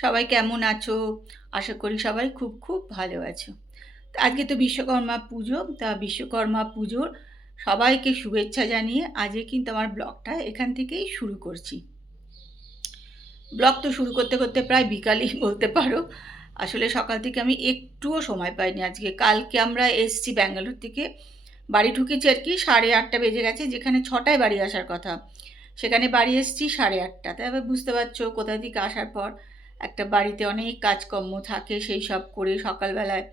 সবাই কেমন আছো? আশা করি সবাই খুব খুব ভালো আছো। আজকে তো বিশ্বকর্মা পুজো, তা বিশ্বকর্মা পুজোর সবাইকে শুভেচ্ছা জানিয়ে আজকে কিন্তু আমার ব্লগটা এখান থেকেই শুরু করছি। ব্লগ তো শুরু করতে করতে প্রায় বিকালই বলতে পারো। আসলে সকাল থেকে আমি একটুও সময় পাইনি আজকে। কালকে আমরা এসছি ব্যাঙ্গালোর থেকে, বাড়ি ঢুকেছি আর কি 8:30 বেজে গেছে, যেখানে 6টায় বাড়ি আসার কথা সেখানে বাড়ি এসেছি 8:30। তাই এবার বুঝতে পারছো কোথা থেকে আসার পর একটা বাড়িতে অনেক কাজকর্ম থাকে, সেই সব করে সকালবেলায়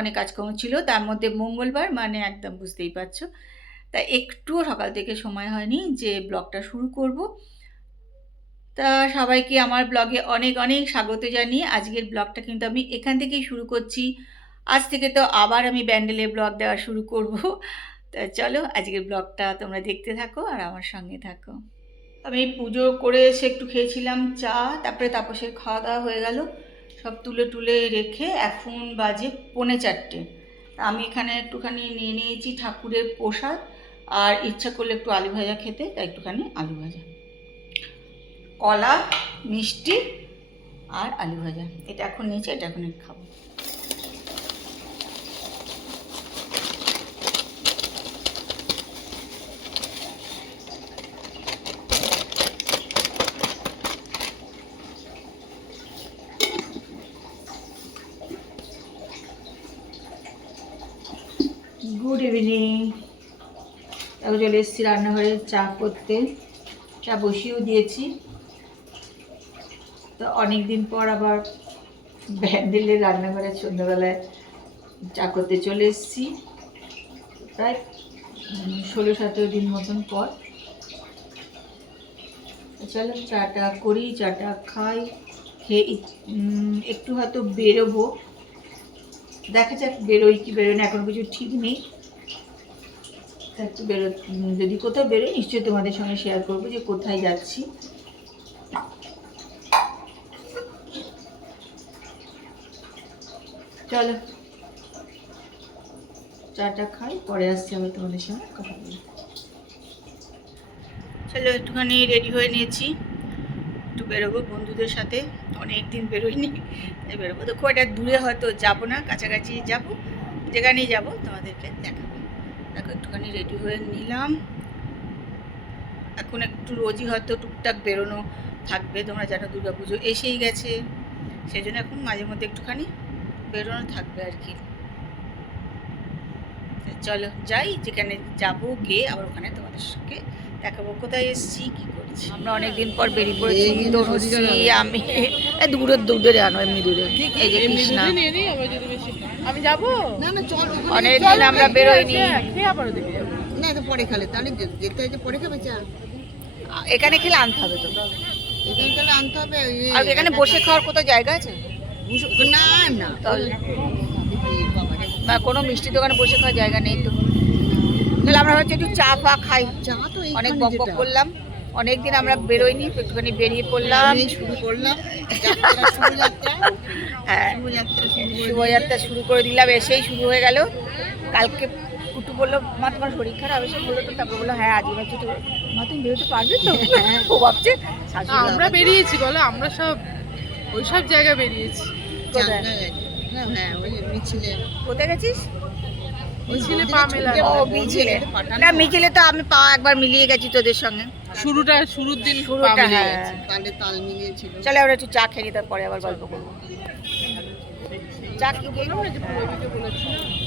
অনেক কাজকর্ম ছিল, তার মধ্যে মঙ্গলবার মানে একদম বুঝতেই পারছো। তা একটুও সকাল থেকে সময় হয়নি যে ব্লগটা শুরু করব। তা সবাইকে আমার ব্লগে অনেক অনেক স্বাগত জানিয়ে আজকের ব্লগটা কিন্তু আমি এখান থেকেই শুরু করছি। আজ থেকে তো আবার আমি ব্যান্ডেলে ব্লগ দেওয়া শুরু করব। তা চলো আজকের ব্লগটা তোমরা দেখতে থাকো আর আমার সঙ্গে থাকো। আমি পুজো করে এসে একটু খেয়েছিলাম চা, তারপরে তাপসের খাওয়া দাওয়া হয়ে গেল, সব তুলে তুলে রেখে এখন বাজে 3:45। আমি এখানে একটুখানি নিয়ে নিয়েছি ঠাকুরের প্রসাদ, আর ইচ্ছা করলে একটু আলু ভাজা খেতে, তাই একটুখানি আলু ভাজা, কলা, মিষ্টি আর আলু ভাজা, এটা এখন নিয়েছি, এটা এখন খাবো। Good evening. এখন চলে এসেছি রান্নাঘরে চা করতে, চা বসিয়েও দিয়েছি। তো অনেক দিন পর আবার ব্যান্ডেলের রান্নাঘরে সন্ধ্যাবেলায় চা করতে চলে এসেছি, প্রায় 16-17 দিন মতন পর। চলো চাটা করি, চাটা খাই, খেয়ে একটু হয়তো বেরোবো, দেখা যাক বেরোই কি বেরোয় না, এখন কিছু ঠিক নেই। একটু যদি কোথাও বেরোই নিশ্চয়ই তোমাদের সঙ্গে শেয়ার করবো যে কোথায় যাচ্ছি। চলো চাটা খাই, পরে আসছি আমি তোমাদের সঙ্গে কথা বলি। চলো একটুখানি রেডি হয়ে নিয়েছি, একটু বেরোবো বন্ধুদের সাথে, অনেক দিন বেরোইনি, বেরোবো। তো খুব একটা দূরে হয়তো যাবো না, কাছাকাছি যাবো, যেখানেই যাবো তোমাদেরকে দেখাবো। দেখো একটুখানি রেডি হয়ে নিলাম, এখন একটু রোজই হয়তো টুকটাক বেরোনো থাকবে, তোমরা জানো দুর্গাপুজো এসেই গেছে, সেই জন্য এখন মাঝে মধ্যে একটুখানি বেরোনো থাকবে আর কি। চলো যাই, যেখানে যাবো গিয়ে আবার ওখানে তোমাদের সঙ্গে দেখাবো কোথায় এসেছি কি করছি। আমরা অনেকদিন পর বেরিয়ে পড়েছি, তনুশ্রী আমি, দূরের দূরে আনো, এমনি দূরে, এই যে কৃষ্ণা, আমি যাবো অনেকদিন আমরা বেরোইনি। না তো পরে খেলে, তাহলে যেতে হয়েছে পরে খাবে চা, এখানে খেলে আনতে হবে তো, এখানে তাহলে আনতে হবে। আর এখানে বসে খাওয়ার কোথাও জায়গা আছে? না না তাহলে না, কোনো মিষ্টি দোকানে বসে খাওয়ার জায়গা নেই তো, তাহলে আমরা হচ্ছে একটু চা ফা খাই। চা তো অনেক বক বক করলাম, অনেকদিন আমরা বেরোইনি, একটুখানি বেরিয়ে পড়লাম, শুরু করলাম। হ্যাঁ শুভযাত্রা শুরু করে দিলাম, এসেই শুরু হয়ে গেল। কালকে কুটু বললো মা তোমার শরীর খারাপ, এসে বললো তো, তারপর বললো হ্যাঁ আজকে ভাবছি তো মা তুমি বেরোতে পারবে তো, ও ভাবছে আমরা বেরিয়েছি বলো, আমরা সব ওই সব জায়গায় বেরিয়েছি। হ্যাঁ ওই মিছিলে। কোথায় গেছিস? মিছিলে পা মেলানো। ও মিছিলে, না মিছিলে তো আমি পা একবার মিলিয়ে গেছি তোদের সঙ্গে, শুরুর দিন শুরুটা, হ্যাঁ। তাহলে তাল মিলিয়েছিল। চলে আমরা একটু চা খেয়ে তারপরে আবার গল্প করবো। চা খেয়ে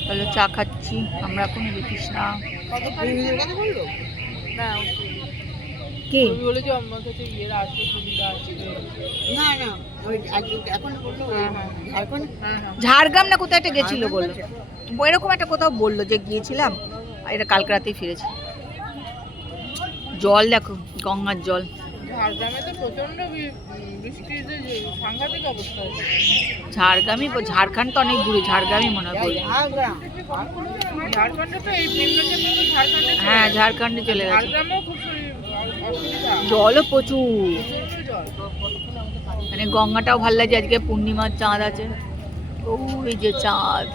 বলো চা খাচ্ছি আমরা, এখন দেখিস না কথা বললো কি বলে যে আমার কাছে ইয়ের আসবে, সুবিধা আসবে। না না ওই এখন বললো ঝাড়খণ্ড, ঝাড়গ্রাম না কোথায় একটা গেছিল বললো, এরকম একটা কোথাও বললো যে গিয়েছিলাম, এটা কালকে রাতেই ফিরেছি। জল দেখো, গঙ্গার জল। ঝাড়গ্রামে তো প্রচন্ড বৃষ্টির যে সাংঘাতিক অবস্থা হয়েছে। ঝাড়গ্রামই, ঝাড়খণ্ড তো অনেক দূরে, ঝাড়গ্রামই মনে হয় বললো। ঝাড়খণ্ডে তো এই নিম্নচাপে তো ঝাড়খণ্ডে, হ্যাঁ ঝাড়খণ্ডে চলে গেছে। ঝাড়গ্রামেও খুব অসুবিধা, জলও প্রচুর, জল। মানে গঙ্গাটাও ভালো লাগে, আজকে পূর্ণিমার চাঁদ আছে, ওই যে চাঁদ।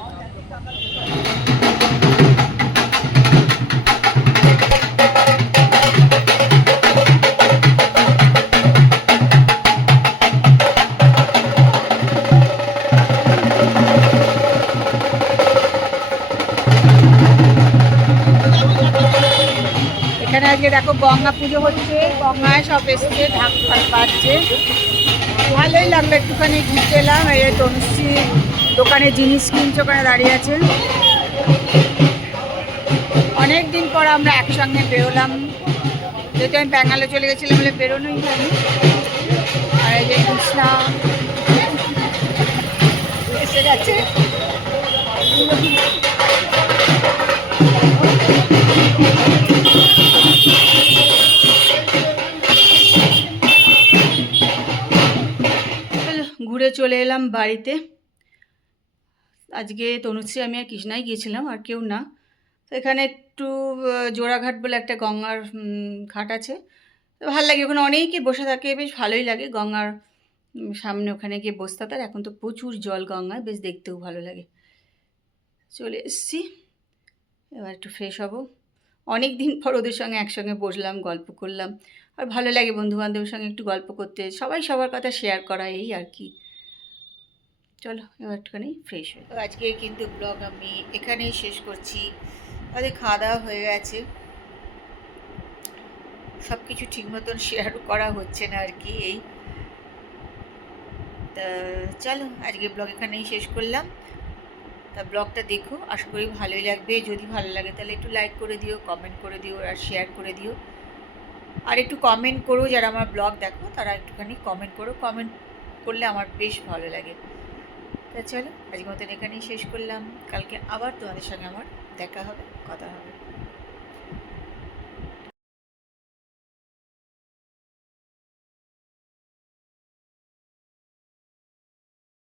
এখানে আজকে দেখো গঙ্গা পুজো হচ্ছে, গঙ্গায় সব এসছে, ঢাক ফাক বাজছে। ভালোই লাগলো, একটুখানি ঘুরতে এলাম। এই যে তনুশ্রী দোকানে জিনিস কিনছে, ওখানে দাঁড়িয়ে আছে। অনেক দিন পর আমরা একসঙ্গে বেরোলাম, যেহেতু আমি ব্যাঙ্গালোর চলে গেছিলাম বলে বেরোনোই হয়নি। আর এই যে কৃষ্ণা এসে গেছে। ঘুরে চলে এলাম বাড়িতে। আজকে তনুশ্রী, আমি আর কৃষ্ণাই গিয়েছিলাম, আর কেউ না। তো এখানে একটু জোড়াঘাট বলে একটা গঙ্গার ঘাট আছে, তো ভালো লাগে, ওখানে অনেকে বসে থাকে, বেশ ভালোই লাগে। গঙ্গার সামনে ওখানে গিয়ে বসতে থাকে। আর এখন তো প্রচুর জল গঙ্গায়, বেশ দেখতেও ভালো লাগে। চলে এসছি, এবার একটু ফ্রেশ হব। অনেক দিন পর ওদের সঙ্গে একসঙ্গে বসলাম, গল্প করলাম। আর ভালো লাগে বন্ধুবান্ধবের সঙ্গে একটু গল্প করতে, সবাই সবার কথা শেয়ার করা, এই আর কি। চলো এবার একটুখানি ফ্রেশ হই। তো আজকে কিন্তু ব্লগ আমি এখানেই শেষ করছি। আমাদের খাওয়া দাওয়া হয়ে গেছে, সব কিছু ঠিক মতন শেয়ার করা হচ্ছে না আর কি। এই তা চলো আজকে ব্লগ এখানেই শেষ করলাম। তা ব্লগটা দেখো, আশা করি ভালোই লাগবে। যদি ভালো লাগে তাহলে একটু লাইক করে দিও, কমেন্ট করে দিও, আর শেয়ার করে দিও। আর একটু কমেন্ট করো, যারা আমার ব্লগ দেখো তারা একটুখানি কমেন্ট করো। কমেন্ট করলে আমার বেশ ভালো লাগে। তা চলো আজকের মতন এখানেই শেষ করলাম। কালকে আবার তোমাদের সঙ্গে আমার দেখা হবে, কথা হবে।